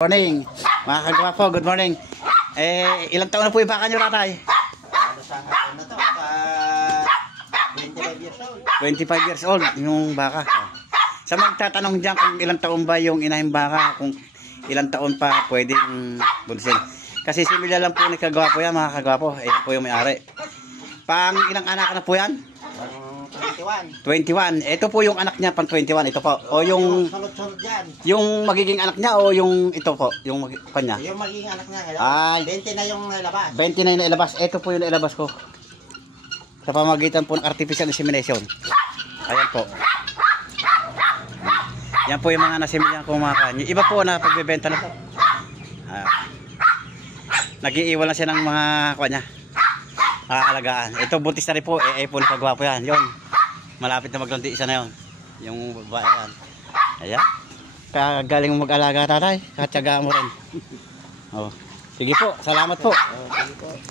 Morning, mga kagwapo, good morning. Ilang taon na po yung baka nyo, tatay? Sa ano na to, sa 25 years old. 25 years old, yung baka. Sa magtatanong dyan kung ilang taon ba yung inahing baka, kung ilang taon pa pwedeng bunsin. Kasi simila lang po ni kagwapo yan, mga kagwapo. Ayan po yung may-ari. Pang ilang anak na po yan? 21. 21. Ito po yung anak niya, pang 21. Ito po. O yung Sunod-sunod yan. yung magiging anak niya o yung ito po, yung kanya. Yung magiging anak niya, Ay. 20 na yung nalabas. 29 na ilabas. Ito po yung nailabas ko. Sa pamagitan po ng artificial insemination. Ayan po. Yan po yung mga nasimilyan kong mga kanyo. Iba po na pagbebenta na po. Nag-iiwan lang siya ng mga kanya. Alagaan. Ito buntis na rin po. Po na kagwapo yan. Yun. Malapit na maglandi isa na yun. Yung babae yan. Ayan. Kagaling mo mag-alaga, tatay. Katsagaan mo rin. Oh. Sige po. Salamat po. Sige po.